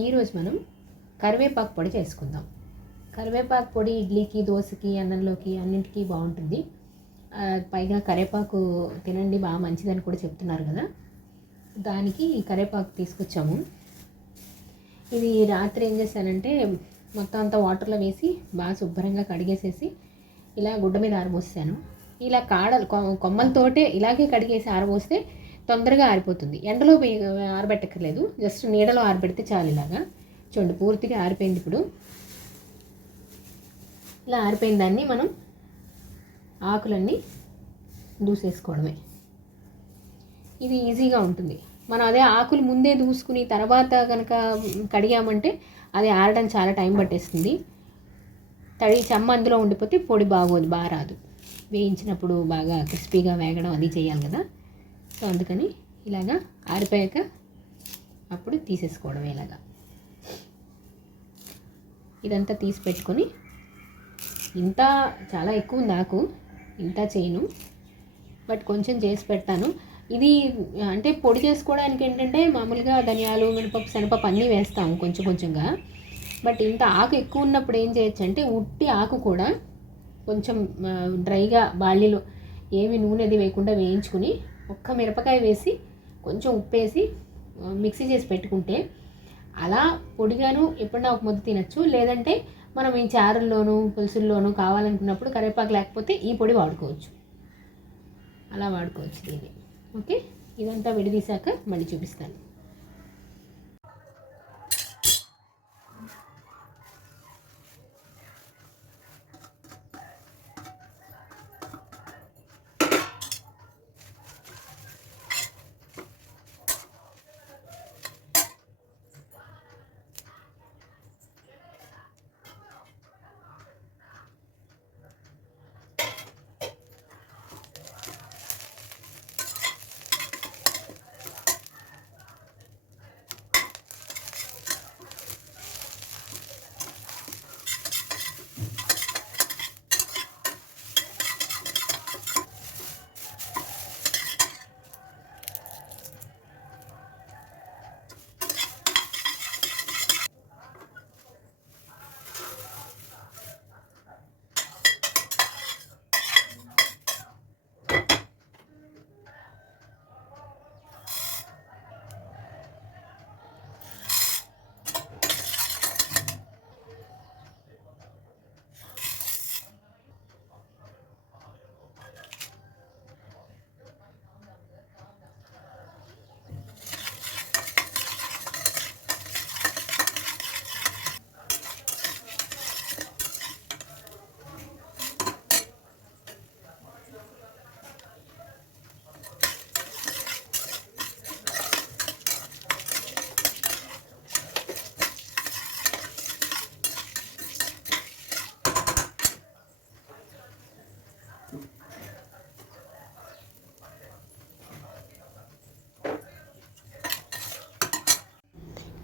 ఈరోజు మనం కరివేపాకు పొడి చేసుకుందాం. కరివేపాకు పొడి ఇడ్లీకి, దోశకి, అన్నంలోకి అన్నింటికి బాగుంటుంది. పైగా కరివేపాకు తినండి బాగా మంచిదని కూడా చెప్తున్నారు కదా, దానికి కరివేపాకు తీసుకొచ్చాము. ఇది రాత్రి ఏం చేశానంటే మొత్తం అంతా వాటర్లో వేసి బాగా శుభ్రంగా కడిగేసేసి ఇలా గుడ్డ మీద ఆరబోసాను. ఇలా కాడలు కొమ్మలతోటే ఇలాగే కడిగేసి ఆరబోస్తే తొందరగా ఆరిపోతుంది. ఎండలో ఆరబెట్టక్కర్లేదు, జస్ట్ నీడలో ఆరబెడితే చాలు. ఇలాగా చూడండి, పూర్తిగా ఆరిపోయింది. ఇప్పుడు ఇలా ఆరిపోయిన దాన్ని మనం ఆకులన్నీ దూసేసుకోవడమే. ఇది ఈజీగా ఉంటుంది. మనం అదే ఆకులు ముందే దూసుకుని తర్వాత కనుక కడిగామంటే అది ఆరడం చాలా టైం పట్టేస్తుంది. తడి చెమ్మ అందులో ఉండిపోతే పొడి బాగోదు, బాగా రాదు. వేయించినప్పుడు బాగా క్రిస్పీగా వేగడం అది చేయాలి కదా. సో అందుకని ఇలాగా ఆరిపోయాక అప్పుడు తీసేసుకోవడం. ఇలాగా ఇదంతా తీసి పెట్టుకొని, ఇంత చాలా ఎక్కువ ఉంది ఆకు, ఇంత చేయను, బట్ కొంచెం చేసి పెడతాను. ఇది అంటే పొడి చేసుకోవడానికి ఏంటంటే మామూలుగా ధనియాలు, మినపప్పు, శనగపప్పు అన్నీ వేస్తాము కొంచెం కొంచెంగా. బట్ ఇంత ఆకు ఎక్కువ ఉన్నప్పుడు ఏం చేయొచ్చు అంటే ఉట్టి ఆకు కూడా కొంచెం డ్రైగా బాళ్ళీలో ఏమి నూనె అది వేయకుండా వేయించుకుని ఒక్క మిరపకాయ వేసి కొంచెం ఉప్పేసి మిక్సీ చేసి పెట్టుకుంటే అలా పొడిగాను ఎప్పుడన్నా ఒక ముద్ద తినచ్చు. లేదంటే మనం ఈ చారుల్లోనూ పులుసుల్లోనూ కావాలనుకున్నప్పుడు కరివేపాకు లేకపోతే ఈ పొడి వాడుకోవచ్చు, అలా వాడుకోవచ్చు దీన్ని. ఓకే, ఇదంతా విడదీశాక మళ్ళీ చూపిస్తాను.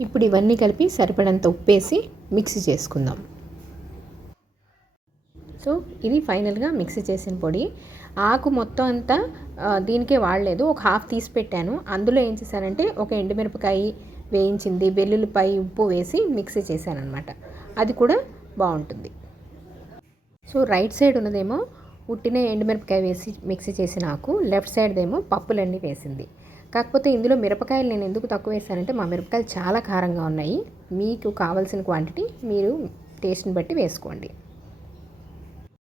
ఇప్పుడు ఇవన్నీ కలిపి సరిపడంత ఉప్పేసి మిక్సీ చేసుకుందాం. సో ఇది ఫైనల్గా మిక్సీ చేసిన పొడి. ఆకు మొత్తం అంతా దీనికే వాడలేదు, ఒక హాఫ్ తీసి పెట్టాను. అందులో ఏం చేశానంటే ఒక ఎండుమిరపకాయ వేయించింది, వెల్లుల్లిపాయ, ఉప్పు వేసి మిక్సీ చేశాను అనమాట. అది కూడా బాగుంటుంది. సో రైట్ సైడ్ ఉన్నదేమో ఉట్టినే ఎండుమిరపకాయ వేసి మిక్సీ చేసిన ఆకు, లెఫ్ట్ సైడ్దేమో పప్పులన్నీ వేసింది. కాకపోతే ఇందులో మిరపకాయలు నేను ఎందుకు తక్కువ వేసానంటే మా మిరపకాయలు చాలా కారంగా ఉన్నాయి. మీకు కావాల్సిన క్వాంటిటీ మీరు టేస్ట్ని బట్టి వేసుకోండి.